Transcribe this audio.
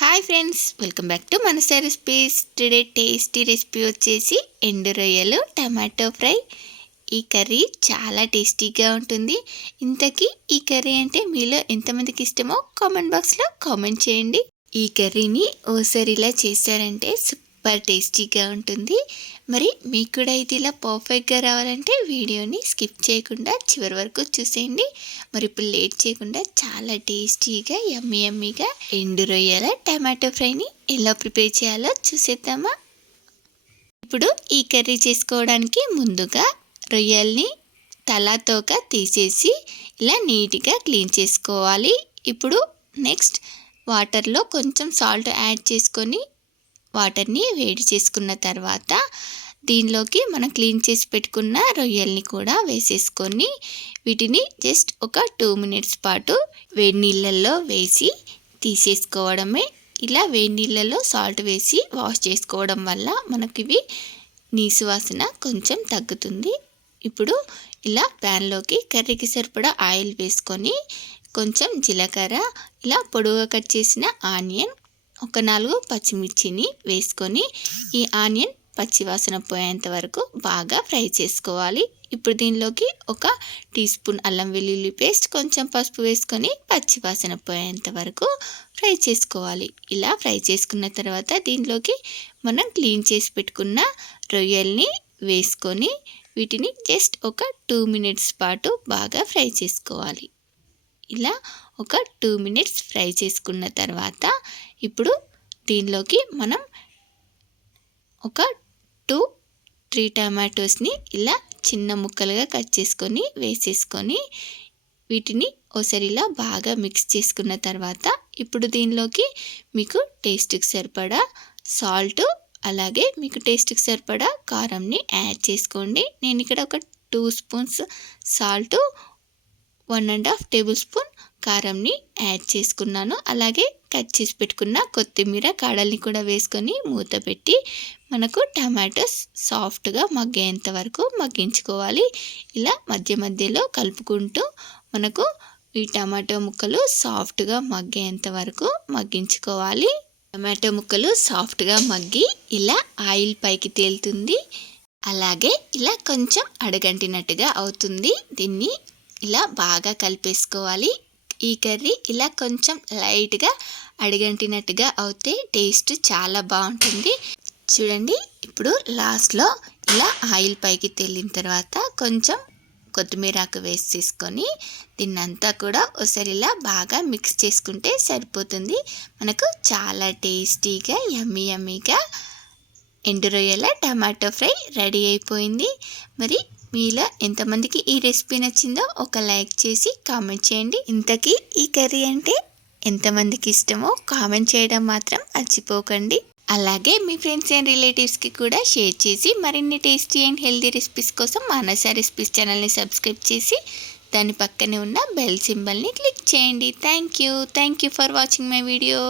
Hi friends, welcome back to Manasa recipes. Today tasty recipe వచ్చేసి ఎండు రొయ్యలు tomato fry. ఈ కర్రీ చాలా టేస్టీగా ఉంటుంది. ఇంతకీ ఈ కర్రీ అంటే మీలో ఎంతమందికి ఇష్టమో కామెంట్ బాక్స్లో కామెంట్ చేయండి. ఈ కర్రీని ఓసారి ఇలా చేశారంటే సూపర్ టేస్టీగా ఉంటుంది. మరి మీకు కూడా ఇది ఇలా పర్ఫెక్ట్గా రావాలంటే వీడియోని స్కిప్ చేయకుండా చివరి వరకు చూసేయండి. మరి ఇప్పుడు లేట్ చేయకుండా చాలా టేస్టీగా యమ్మీగా ఎండు రొయ్యల టమాటో ఫ్రైని ఎలా ప్రిపేర్ చేయాలో చూసేద్దామా. ఇప్పుడు ఈ కర్రీ చేసుకోవడానికి ముందుగా రొయ్యల్ని తోక తీసేసి ఇలా నీట్గా క్లీన్ చేసుకోవాలి. ఇప్పుడు నెక్స్ట్ వాటర్లో కొంచెం సాల్ట్ యాడ్ చేసుకొని వాటర్ని వేడి చేసుకున్న తర్వాత దీనిలోకి మనం క్లీన్ చేసి పెట్టుకున్న రొయ్యల్ని కూడా వేసేసుకొని వీటిని జస్ట్ ఒక 2 మినిట్స్ పాటు వేడి నీళ్ళల్లో వేసి తీసేసుకోవడమే. ఇలా వేడి నీళ్ళల్లో సాల్ట్ వేసి వాష్ చేసుకోవడం వల్ల మనకి ఇవి నీసు వాసన కొంచెం తగ్గుతుంది. ఇప్పుడు ఇలా ప్యాన్లోకి కర్రీకి సరిపడా ఆయిల్ వేసుకొని కొంచెం జీలకర్ర, ఇలా పొడవుగా కట్ చేసిన ఆనియన్, ఒక 4 పచ్చిమిర్చిని వేసుకొని ఈ ఆనియన్ పచ్చివాసన పోయేంత వరకు బాగా ఫ్రై చేసుకోవాలి. ఇప్పుడు దీనిలోకి ఒక టీ స్పూన్ అల్లం వెల్లుల్లి పేస్ట్, కొంచెం పసుపు వేసుకొని పచ్చివాసన పోయేంత వరకు ఫ్రై చేసుకోవాలి. ఇలా ఫ్రై చేసుకున్న తర్వాత దీనిలోకి మనం క్లీన్ చేసి పెట్టుకున్న రొయ్యల్ని వేసుకొని వీటిని జస్ట్ ఒక 2 మినిట్స్ పాటు బాగా ఫ్రై చేసుకోవాలి. ఇలా ఒక 2 మినిట్స్ ఫ్రై చేసుకున్న తర్వాత ఇప్పుడు దీనిలోకి మనం ఒక 2-3 టమాటోస్ని ఇలా చిన్న ముక్కలుగా కట్ చేసుకొని వేసేసుకొని వీటిని ఒకసారి ఇలా బాగా మిక్స్ చేసుకున్న తర్వాత ఇప్పుడు దీనిలోకి మీకు టేస్ట్కి సరిపడా సాల్ట్, అలాగే మీకు టేస్ట్కి సరిపడా కారంని యాడ్ చేసుకోండి. నేను ఇక్కడ ఒక 2 స్పూన్స్ సాల్ట్, 1.5 టేబుల్ స్పూన్ కారంని యాడ్ చేసుకున్నాను. అలాగే కట్ చేసి పెట్టుకున్న కొత్తిమీర కాడల్ని కూడా వేసుకొని మూత పెట్టి మనకు టమాటోస్ సాఫ్ట్గా మగ్గేంత వరకు మగ్గించుకోవాలి. ఇలా మధ్య మధ్యలో కలుపుకుంటూ మనకు ఈ టమాటో ముక్కలు సాఫ్ట్గా మగ్గేంత వరకు మగ్గించుకోవాలి. టమాటో ముక్కలు సాఫ్ట్గా మగ్గి ఇలా ఆయిల్ పైకి తేలుతుంది. అలాగే ఇలా కొంచెం అడగంటినట్టుగా అవుతుంది. దీన్ని ఇలా బాగా కలిపేసుకోవాలి. ఈ కర్రీ ఇలా కొంచెం లైట్గా అడగంటినట్టుగా అవుతే టేస్ట్ చాలా బాగుంటుంది. చూడండి, ఇప్పుడు లాస్ట్లో ఇలా ఆయిల్ పైకి తేలిన తర్వాత కొంచెం కొత్తిమీర ఆకు వేసేసుకొని దీన్నంతా కూడా ఒకసారి ఇలా బాగా మిక్స్ చేసుకుంటే సరిపోతుంది. మనకు చాలా టేస్టీగా యమ్మీగా ఎండు రొయ్యల టమాటో ఫ్రై రెడీ అయిపోయింది. మరి మీలో ఎంతమందికి ఈ రెసిపీ నచ్చిందో ఒక లైక్ చేసి కామెంట్ చేయండి. ఇంతకీ ఈ కర్రీ అంటే ఎంతమందికి ఇష్టమో కామెంట్ చేయడం మాత్రం మర్చిపోకండి. అలాగే మీ ఫ్రెండ్స్ అండ్ రిలేటివ్స్కి కూడా షేర్ చేసి మరిన్ని టేస్టీ అండ్ హెల్తీ రెసిపీస్ కోసం మనసా రెసిపీస్ ఛానల్ని సబ్స్క్రైబ్ చేసి దాని పక్కనే ఉన్న బెల్ సింబల్ని క్లిక్ చేయండి. Thank you for watching my video.